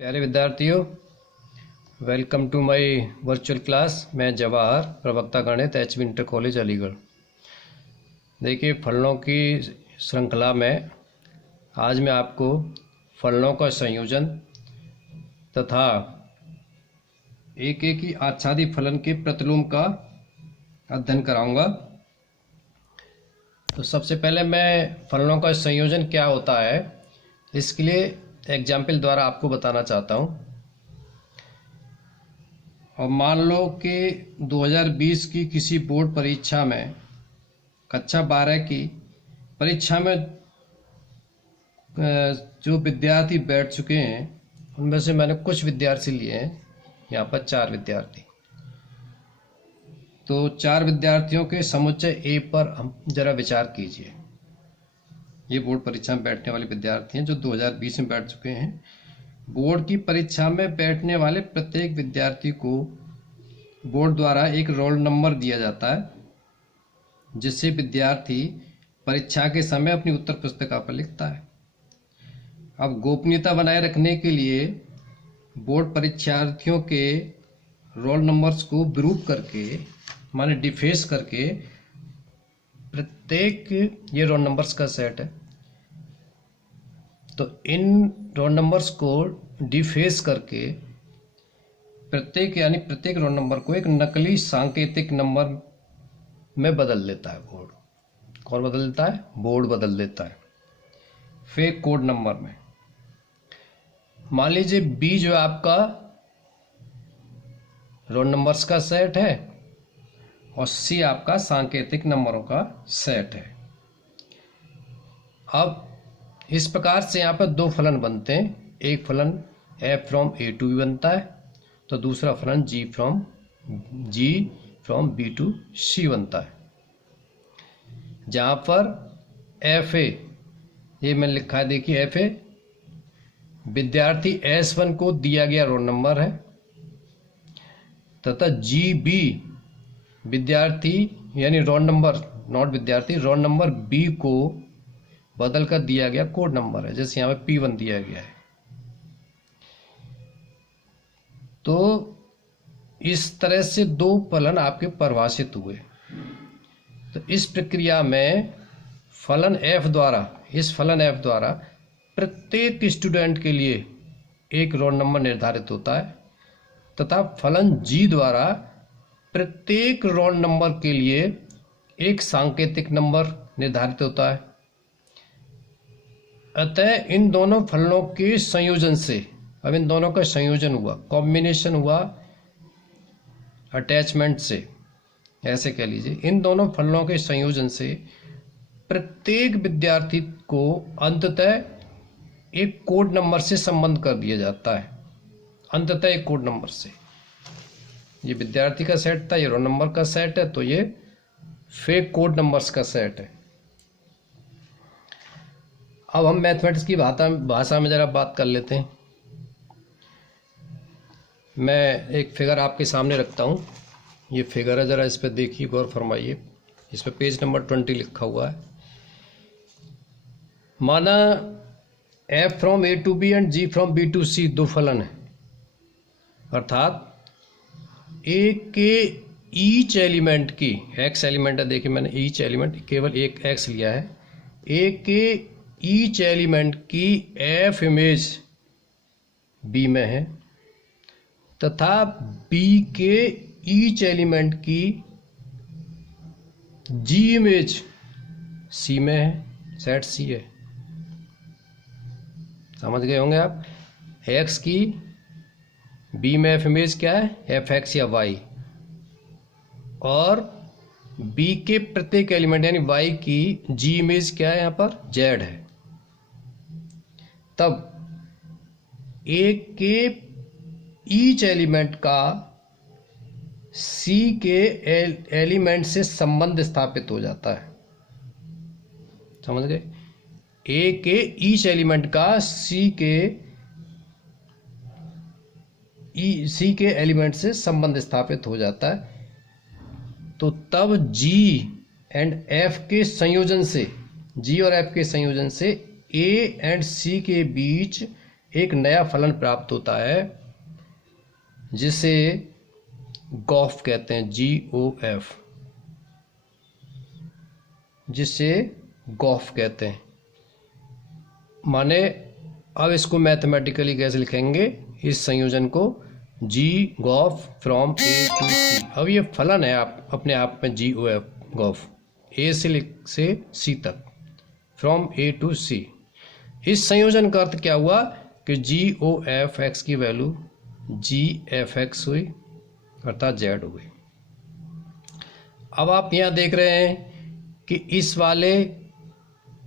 प्यारे विद्यार्थियों, welcome to my virtual class. मैं जवाहर, प्रवक्ता गणित, एचबी इंटर कॉलेज अलीगढ़। देखिए, फलनों की श्रृंखला में आज मैं आपको फलनों का संयोजन तथा एक एक ही आच्छादी फलन के प्रतिलोम का अध्ययन कराऊंगा। तो सबसे पहले मैं फलनों का संयोजन क्या होता है इसके लिए एग्जाम्पल द्वारा आपको बताना चाहता हूं। और मान लो कि 2020 की किसी बोर्ड परीक्षा में कक्षा 12 की परीक्षा में जो विद्यार्थी बैठ चुके हैं उनमें से मैंने कुछ विद्यार्थी लिए हैं। यहाँ पर 4 विद्यार्थी, तो 4 विद्यार्थियों के समुच्चय ए पर हम जरा विचार कीजिए। ये बोर्ड परीक्षा में बैठने वाले विद्यार्थी हैं जो 2020 में बैठ चुके हैं। बोर्ड की परीक्षा में बैठने वाले प्रत्येक विद्यार्थी को बोर्ड द्वारा एक रोल नंबर दिया जाता है, जिससे विद्यार्थी परीक्षा के समय अपनी उत्तर पुस्तिका पर लिखता है। अब गोपनीयता बनाए रखने के लिए बोर्ड परीक्षार्थियों के रोल नंबर्स को विरूप करके, माने डिफेस करके, प्रत्येक ये रोल नंबर्स का सेट है, तो इन रोल नंबर्स को डिफेस करके प्रत्येक रोल नंबर को एक नकली सांकेतिक नंबर में बदल देता है बोर्ड। कौन बदल देता है? बोर्ड बदल देता है फेक कोड नंबर में। मान लीजिए बी जो आपका रोल नंबर्स का सेट है और सी आपका सांकेतिक नंबरों का सेट है। अब इस प्रकार से यहाँ पर 2 फलन बनते हैं। एक फलन f from a to b बनता है, तो दूसरा फलन g from b to c बनता है। जहाँ पर fa, ये मैंने लिखा है, देखिए fa विद्यार्थी S1 को दिया गया रोल नंबर है, तथा GB विद्यार्थी यानी रोल नंबर, नॉट विद्यार्थी, रोल नंबर B को बदल कर दिया गया कोड नंबर है। जैसे यहाँ पे P1 दिया गया है। तो इस तरह से 2 फलन आपके परिभाषित हुए। तो इस प्रक्रिया में फलन f द्वारा प्रत्येक स्टूडेंट के लिए एक रोल नंबर निर्धारित होता है, तथा फलन g द्वारा प्रत्येक रोल नंबर के लिए एक सांकेतिक नंबर निर्धारित होता है। अतः इन दोनों फलनों के संयोजन से, अब इन दोनों का संयोजन हुआ, कॉम्बिनेशन हुआ अटैचमेंट से, ऐसे कह लीजिए, इन दोनों फलनों के संयोजन से प्रत्येक विद्यार्थी को अंततः एक कोड नंबर से संबंध कर दिया जाता है। अंततः एक कोड नंबर से, ये विद्यार्थी का सेट था, ये रोल नंबर का सेट है, तो ये फेक कोड नंबर्स का सेट है। अब हम मैथमेटिक्स की भाषा में ज़रा बात कर लेते हैं। मैं एक फिगर आपके सामने रखता हूँ। ये फिगर है, ज़रा इस पर देखिए, गौर फरमाइए। इस पर पेज नंबर 20 लिखा हुआ है। माना f from a to b and g from b to c 2 फलन है, अर्थात a के ईच एलिमेंट की, x एलिमेंट है, देखिए मैंने ईच एलिमेंट केवल एक x लिया है, a के ईच एलिमेंट की f इमेज b में है, तथा b के ईच एलिमेंट की g इमेज c में है, सेट c है। समझ गए होंगे आप। x की b में f इमेज क्या है? fx या y, और b के प्रत्येक एलिमेंट यानी y की g इमेज क्या है? यहाँ पर z है। तब a के ईच एलिमेंट का c के एलिमेंट से संबंध स्थापित हो जाता है। समझ गए? a के ईच एलिमेंट का c के एलिमेंट से संबंध स्थापित हो जाता है। तो तब g एंड f के संयोजन से, g और f के संयोजन से a एंड c के बीच एक नया फलन प्राप्त होता है जिसे गॉफ कहते हैं, GOF, जिसे गॉफ कहते हैं। माने अब इसको मैथमेटिकली कैसे लिखेंगे, इस संयोजन को G गॉफ फ्रॉम A to C। अब ये फलन है आप अपने आप में GOF गॉफ, A से C तक, फ्रॉम A to C। इस संयोजन का अर्थ क्या हुआ कि GOF की वैल्यू GF हुई, अर्थात Z हो गई। अब आप यहाँ देख रहे हैं कि इस वाले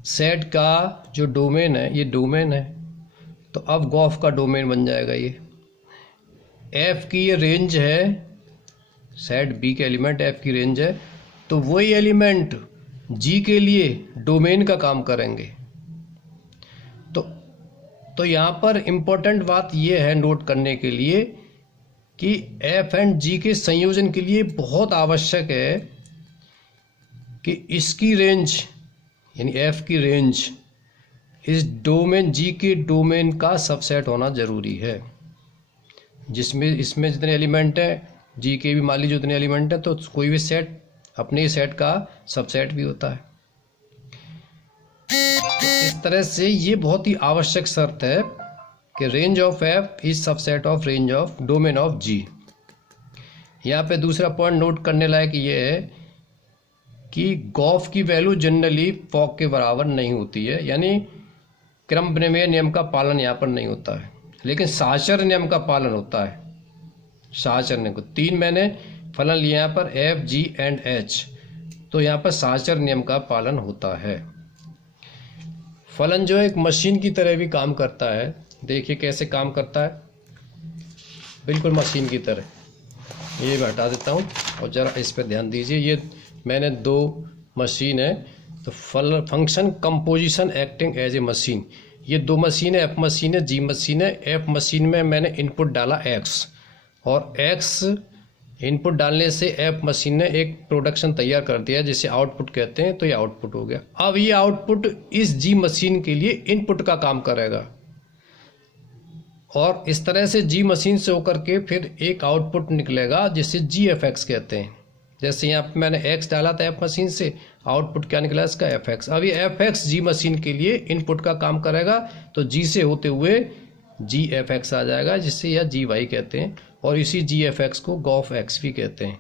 सेट का जो डोमेन है, ये डोमेन है, तो अब गॉफ का डोमेन बन जाएगा ये। F की ये रेंज है, सेट B के एलिमेंट F की रेंज है, तो वही एलिमेंट G के लिए डोमेन का काम करेंगे। तो यहाँ पर इम्पोर्टेंट बात ये है नोट करने के लिए कि F एंड G के संयोजन के लिए बहुत आवश्यक है कि इसकी रेंज यानी F की रेंज इस डोमेन G के डोमेन का सबसेट होना जरूरी है, जिसमें इसमें जितने एलिमेंट है, G के भी मान लीजिए जितने एलिमेंट है, तो कोई भी सेट अपने ही सेट का सबसेट भी होता है। तो इस तरह से ये बहुत ही आवश्यक शर्त है कि range of F is subset of range of domain of G। यहाँ पे दूसरा पॉइंट नोट करने लायक ये है कि गॉफ की वैल्यू जनरली फॉक के बराबर नहीं होती है, यानी क्रम प्रमेय नियम का पालन यहाँ पर नहीं होता है, लेकिन साहचर्य नियम का पालन होता है। साहचर्य नियम को 3 मैंने फलन लिए यहाँ पर F, G एंड H, तो यहाँ पर साहचर्य नियम का पालन होता है। फलन जो एक मशीन की तरह भी काम करता है। देखिए कैसे काम करता है, बिल्कुल मशीन की तरह। ये मैं हटा देता हूँ और ज़रा इस पर ध्यान दीजिए। ये मैंने 2 मशीन है, तो function composition acting as a machine, ये 2 मशीन है, F मशीन है, G मशीन है। F मशीन में मैंने इनपुट डाला X, और X इनपुट डालने से F मशीन ने एक प्रोडक्शन तैयार कर दिया जिसे आउटपुट कहते हैं, तो ये आउटपुट हो गया। अब ये आउटपुट इस G मशीन के लिए इनपुट का काम करेगा, और इस तरह से G मशीन से होकर के फिर एक आउटपुट निकलेगा जिसे GFX कहते हैं। जैसे यहाँ पे मैंने X डाला था F मशीन से, आउटपुट क्या निकला इसका FX। अब ये FX G मशीन के लिए इनपुट का काम करेगा, तो G से होते हुए GFX आ जाएगा, जिससे यह GY कहते हैं, और इसी GFX को गॉफ X भी कहते हैं।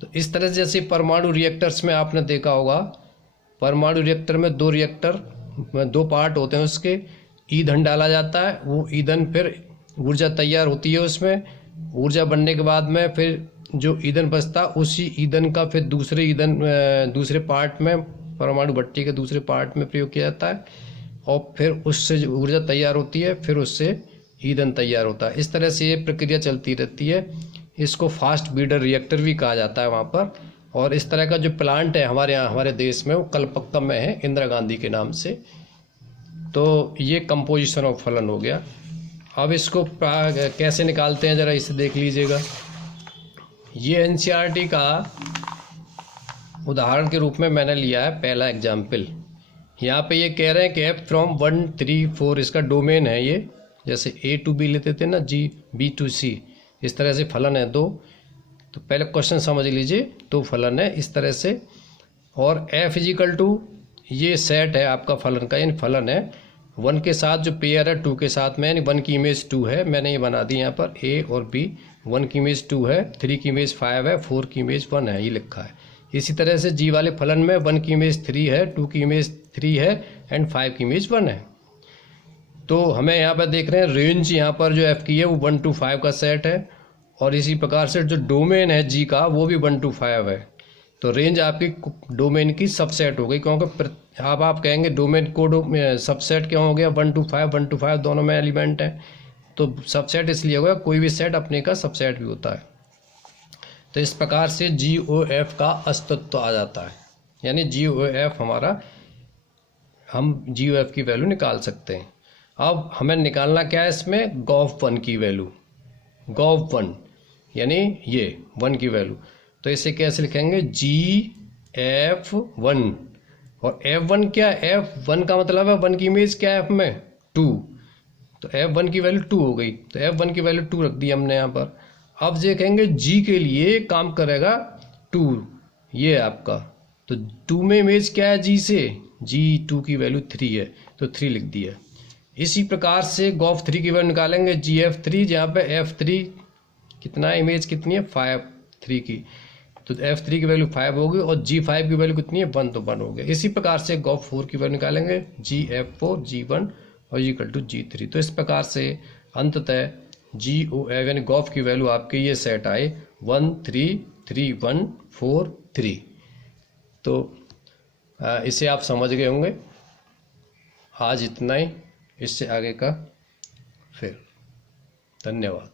तो इस तरह से जैसे परमाणु रिएक्टर्स में आपने देखा होगा, परमाणु रिएक्टर में 2 पार्ट होते हैं, उसके ईंधन डाला जाता है, वो ईंधन फिर ऊर्जा तैयार होती है, उसमें ऊर्जा बनने के बाद में फिर जो ईंधन बचता है उसी ईंधन का फिर दूसरे पार्ट में, परमाणु भट्टी के दूसरे पार्ट में प्रयोग किया जाता है, और फिर उससे जो ऊर्जा तैयार होती है फिर उससे ईंधन तैयार होता है। इस तरह से ये प्रक्रिया चलती रहती है। इसको फास्ट ब्रीडर रिएक्टर भी कहा जाता है वहाँ पर। और इस तरह का जो प्लांट है हमारे यहाँ, हमारे देश में, वो कलपक्कम में है, इंदिरा गांधी के नाम से। तो ये कंपोजिशन ऑफ फलन हो गया। अब इसको कैसे निकालते हैं ज़रा इसे देख लीजिएगा। ये NCERT का उदाहरण के रूप में मैंने लिया है पहला एग्जाम्पल। यहाँ पे ये कह रहे हैं कि F फ्रॉम 1, 3, 4 इसका डोमेन है ये, जैसे A to B लेते थे ना, G, B to C, इस तरह से फलन है 2। तो पहले क्वेश्चन समझ लीजिए, 2 फलन है इस तरह से। और F इजिकल टू ये सेट है आपका फलन का, यानी फलन है 1 के साथ जो पेयर है 2 के साथ में, यानी 1 की इमेज 2 है, मैंने ये बना दी यहाँ पर A और B। 1 की इमेज 2 है, 3 की इमेज 5 है, 4 की इमेज 1 है, ये लिखा है। इसी तरह से G वाले फलन में 1 की इमेज 3 है, 2 की इमेज 3 है एंड 5 की इमेज 1 है। तो हमें यहाँ पर देख रहे हैं रेंज यहाँ पर जो F की है वो 1 to 5 का सेट है, और इसी प्रकार से जो डोमेन है G का वो भी 1 to 5 है। तो रेंज आपकी डोमेन की सबसेट हो गई, क्योंकि अब आप कहेंगे डोमेन को सबसेट क्यों हो गया, 1 to 5 दोनों में एलिमेंट है, तो सबसेट इसलिए होगा कोई भी सेट अपने का सबसेट भी होता है। तो इस प्रकार से GOF का अस्तित्व आ जाता है, यानी GOF हमारा, हम GOF की वैल्यू निकाल सकते हैं। अब हमें निकालना क्या है इसमें, गॉफ 1 की वैल्यू, गॉफ 1 यानी ये 1 की वैल्यू। तो इसे कैसे लिखेंगे, GF1, और F1 क्या है, F1 का मतलब है 1 की इमेज क्या है F में 2, तो F1 की वैल्यू 2 हो गई, तो F1 की वैल्यू 2 रख दी हमने यहाँ पर। अब ये कहेंगे G के लिए काम करेगा 2, ये है आपका, तो 2 में इमेज क्या है G से, G2 की वैल्यू 3 है, तो 3 लिख दी है। इसी प्रकार से GOF3 की वैल्यू निकालेंगे, GF3 जहाँ पे F3 कितना है, इमेज कितनी है 5 3 की, तो F3 की वैल्यू 5 होगी और G5 की वैल्यू कितनी है 1, तो 1 हो गया। इसी प्रकार से GOF4 की वैल्यू निकालेंगे, GF4 G1 और इक्वल टू G3। तो इस प्रकार से अंततः GOF यानी GOF की वैल्यू आपके ये सेट आए 1 3 3 1 4 3। तो इसे आप समझ गए होंगे। आज इतना ही, इससे आगे का फिर। धन्यवाद।